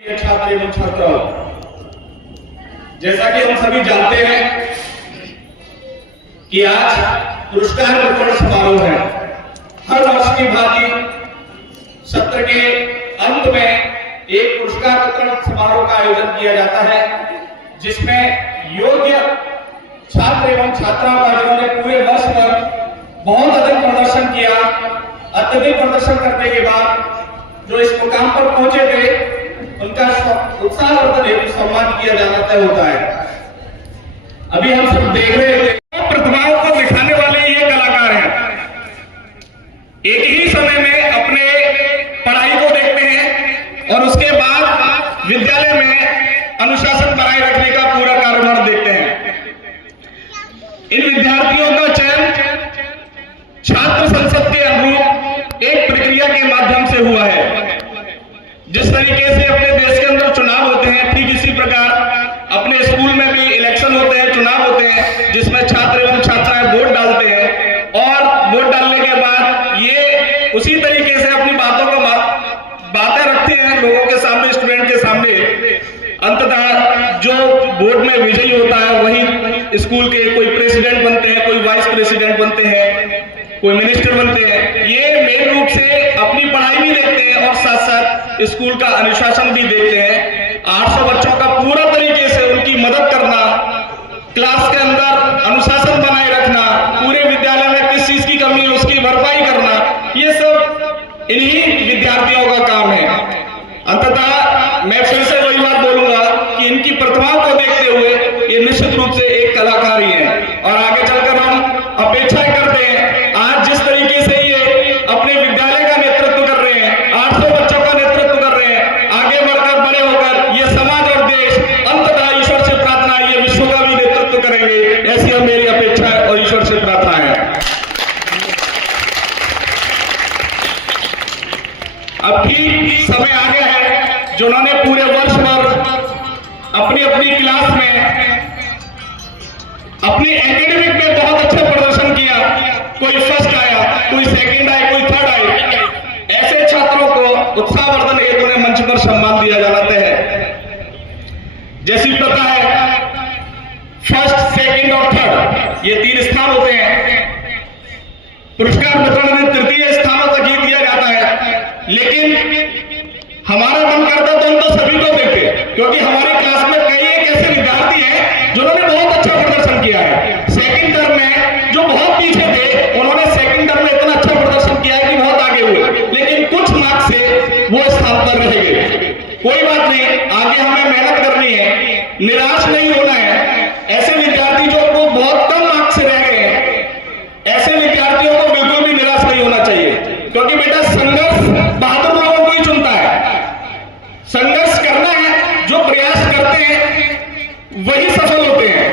छात्र एवं छात्राओं, जैसा कि हम सभी जानते हैं कि आज पुरस्कार वितरण समारोह है। हर वर्ष की भांति सत्र के अंत में एक पुरस्कार वितरण समारोह का आयोजन किया जाता है, जिसमें योग्य छात्र एवं छात्राओं का जिन्होंने पूरे वर्ष भर बहुत अधिक प्रदर्शन किया, अत्यधिक प्रदर्शन करने के बाद जो इस मुकाम पर पहुंचे थे, उनका उत्साहवर्धन हेतु सम्मान किया जाना तय होता है। अभी हम सब देख रहे थे, प्रतिभाओं को दिखाने वाले ये कलाकार हैं। एक ही समय में अपने पढ़ाई को देखते हैं और उसके बाद विद्यालय में अनुशासन बनाए रखने का पूरा कारोबार देखते हैं। इन विद्यार्थियों का चयन छात्र संसद के अनुरूप एक प्रक्रिया के माध्यम से हुआ है। जिस तरीके से अपने देश के अंदर चुनाव होते हैं, ठीक इसी प्रकार अपने स्कूल में भी इलेक्शन होते हैं, चुनाव होते हैं, जिसमें छात्र एवं छात्राएं वोट डालते हैं और वोट डालने के बाद ये उसी तरीके से अपनी बातें रखते हैं लोगों के सामने, स्टूडेंट के सामने। अंततः जो वोट में विजयी होता है वही स्कूल के कोई प्रेसिडेंट बनते हैं, कोई वाइस प्रेसिडेंट बनते हैं, कोई मिनिस्टर बनते हैं। ये मेन रूप से अपनी पढ़ाई भी देखते हैं और साथ साथ स्कूल का अनुशासन भी देखते हैं। 800 बच्चों का पूरा तरीके से उनकी मदद करना, क्लास के अंदर अनुशासन बनाए रखना, पूरे विद्यालय में किस चीज की कमी है उसकी भरपाई करना, ये सब इन्हीं विद्यार्थियों का काम है। अंततः मैं फिर से वही बात बोलूंगा कि इनकी प्रतिभाओं को देखते हुए ये निश्चित रूप से एक कलाकार ही है और आगे चलकर हम अपेक्षाएं करते हैं। आज जिस तरीके से ये अपने विद्यालय का नेतृत्व कर रहे हैं, 800 बच्चों का नेतृत्व कर रहे हैं, आगे बढ़कर बड़े होकर ये समाज और देश, अंततः ईश्वर से प्रार्थना है ये विश्व का भी नेतृत्व करेंगे, ऐसी हम मेरी अपेक्षा है और ईश्वर से प्रार्थना है। अब ठीक समय आ गया है जिन्होंने पूरे वर्ष भर अपनी अपनी क्लास में, अपनी एकेडमिक में बहुत अच्छा प्रदर्शन किया, कोई फर्स्ट आया, कोई सेकंड आया, कोई थर्ड आया, ऐसे छात्रों को उत्साहवर्धन हेतु ने मंच पर सम्मान दिया जाना तय है। जैसी प्रथा है, फर्स्ट, सेकंड और थर्ड ये 3 स्थान होते हैं। पुरस्कार वितरण में तृतीय स्थानों तक ही दिया जाता है, लेकिन हमारा मन करता तो हम तो सभी को देते, क्योंकि हमारी क्लास में कई एक ऐसे विद्यार्थी हैं जिन्होंने बहुत अच्छा प्रदर्शन किया है। सेकंड टर्म में जो बहुत पीछे थे, उन्होंने सेकंड टर्म में इतना अच्छा प्रदर्शन किया है कि बहुत आगे हुए, लेकिन कुछ मार्क्स से वो स्थान पर रह गए। कोई बात नहीं, आगे हमें मेहनत करनी है, निराश नहीं होना है। ऐसे विद्यार्थी जो बहुत कम मार्क्स से रह गए हैं, ऐसे विद्यार्थियों को बिल्कुल भी निराश नहीं होना चाहिए, क्योंकि बेटा संघर्ष बहादुर लोगों को ही चुनता है। संघर्ष करना है, जो प्रयास करते हैं वही सफल होते हैं।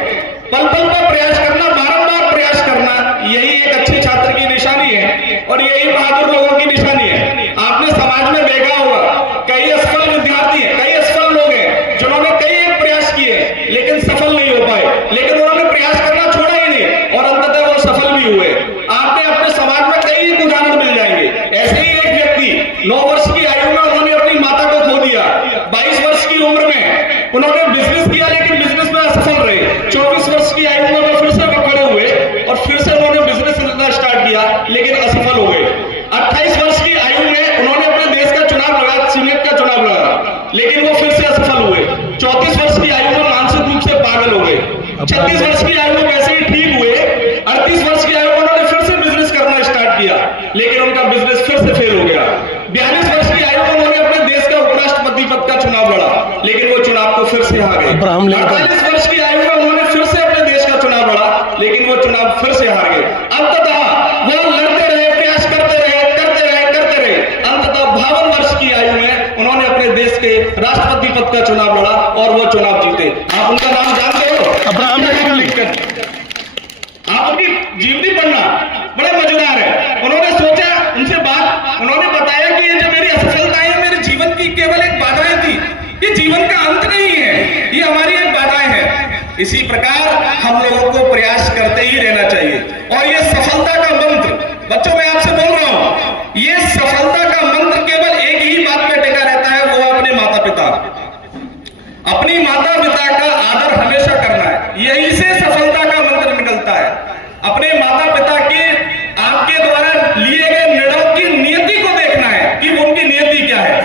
पल पल पर प्रयास करना, बारंबार प्रयास करना, यही एक अच्छे छात्र की निशानी है और यही बहादुर लोगों की निशानी है। आपने समाज में देखा होगा, कई असफल विद्यार्थी हैं, कई असफल लोग हैं जिन्होंने कई एक प्रयास किए लेकिन सफल नहीं हो पाए, लेकिन उन्होंने प्रयास करना छोड़ा ही नहीं और अंततः वो सफल भी हुए। आपने अपने समाज में कई एक उदाहरण मिल जाएंगे। ऐसे ही एक व्यक्ति 9 वर्ष की आयु में उन्होंने अपनी माता को खो दिया, 22 वर्ष की उम्र में उन्होंने बिजनेस किया लेकिन बिजनेस में असफल रहे, 24 वर्ष की आयु में वो फिर से खड़े हुए और फिर से उन्होंने बिजनेस करना स्टार्ट किया लेकिन असफल हो गए। 28 वर्ष की आयु में उन्होंने अपने देश का चुनाव लड़ा, सीनेट का चुनाव लड़ा, लेकिन वो फिर से असफल हुए। 34 वर्ष की आयु में मानसिक रूप से पागल हो गए। 36 वर्ष की आयु में वैसे ही ठीक हुए। 38 वर्ष की आयु में उन्होंने फिर से बिजनेस करना स्टार्ट किया, लेकिन उनका बिजनेस फिर से फेल हो गया। 42 वर्ष की आयु में उन्होंने अपने देश का उपराष्ट्रपति पद का चुनाव लड़ा, लेकिन वो चुनाव को फिर से हार गए। 48 वर्ष की आयु में उन्होंने फिर से अपने देश का चुनाव लड़ा, लेकिन वो चुनाव फिर से हार गए। अंततः वो लड़ते रहे, प्रयास करते रहे, अंततः 52 वर्ष की आयु में उन्होंने अपने देश के राष्ट्रपति पद का चुनाव लड़ा और वो चुनाव जीते। आप उनका नाम जानते हो? Abraham Lincoln. आप उनकी जीवनी पढ़ना, बड़े मजेदार है। उन्होंने सोचा, उनसे बात, उन्होंने बताया कि ये जो मेरी असफलताएं हैं, मेरे जीवन की केवल एक बाधाएं थी, ये जीवन का अंत नहीं है, ये हमारी एक बाधाएं हैं। इसी प्रकार हम लोगों को प्रयास करते ही रहना चाहिए और ये सफलता का मंत्र, बच्चों मैं आपसे बोल रहा हूं, ये सफलता का मंत्र केवल एक ही बात पे टिका रहता है, वो अपने माता पिता। अपनी माता पिता का आदर हमेशा करना है, यही से सफलता का मंत्र निकलता है। अपने माता पिता के आपके द्वारा लिए गए निर्णयों की नियति को देखना है कि उनकी नियति क्या है।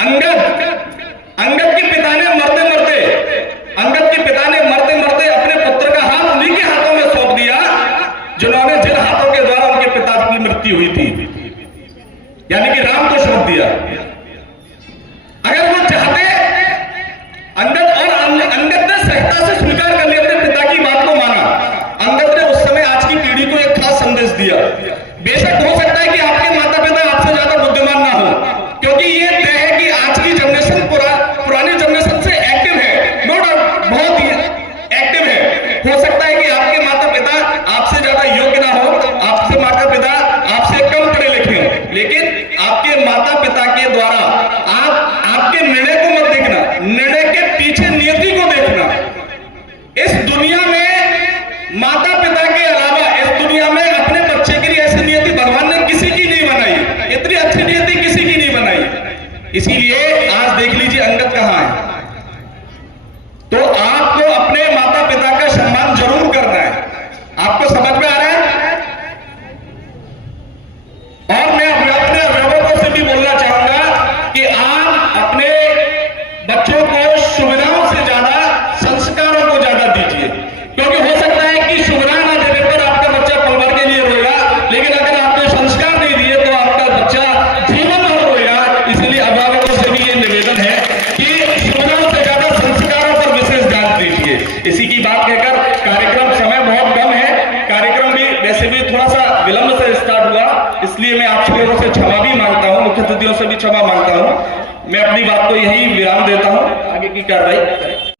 अंगद के पिता ने मरते मरते अपने पुत्र का हाथ उन्हीं के हाथों में सौंप दिया जिन्होंने जिन हाथों के द्वारा उनके पिता की मृत्यु हुई थी, यानी कि राम को सौंप दिया। अगर वो चाहते, अंगद ने सहजता से स्वीकार कर लिया, अपने पिता की बात को माना। अंगद ने उस समय आज की पीढ़ी को एक खास संदेश दिया। बेशक हो सकता है कि आपके माता पिता आपसे ज्यादा बुद्धिमान ना हो, क्योंकि ये तय है कि आज की जनरेशन पुरानी जनरेशन से एक्टिव है, नो डाउट बहुत ही एक्टिव है। हो सकता है कि आपके माता पिता आपसे ज्यादा योग्य ना हो, आपसे माता पिता आपसे कम पढ़े लिखे हो, लेकिन आपके माता पिता के द्वारा आपके निर्णय को मत देखना, निर्णय के पीछे नियति को देखना। इस दुनिया में माता पिता के अलावा इस दुनिया में अपने बच्चे के लिए ऐसी नियति भगवान ने किसी की नहीं बनाई, इतनी अच्छी नियति किसी की नहीं बनाई। इसीलिए आज देख लीजिए अंगद कहां है। तो आपको अपने माता पिता का सम्मान जरूर करना है। आपको समझ में आ रहा है? और मैं अपने अभिभावकों से भी बोलना चाहूंगा कि आप अपने बच्चों को सुविधाओं से ज्यादा संस्कारों को ज्यादा दीजिए, क्योंकि हो सकता है कि सुविधा ना देने पर आपका बच्चा पल भर के लिए रोएगा, लेकिन अगर आपने संस्कार नहीं दिए तो आपका बच्चा जीवन भर रोएगा। इसलिए अभिभावकों से भी ये निवेदन है कि सुविधाओं से ज्यादा संस्कारों पर विशेष ध्यान दीजिए। इसी की बात कहकर कार्यक्रम, समय बहुत कम है, कार्यक्रम भी वैसे भी थोड़ा सा विलंब से स्टार्ट हुआ, इसलिए मैं आप लोगों से क्षमा भी मांगता हूं, मुख्य अतिथियों से भी क्षमा मांगता हूं। मैं अपनी बात को यही विराम देता हूं, आगे की कार्रवाई करें।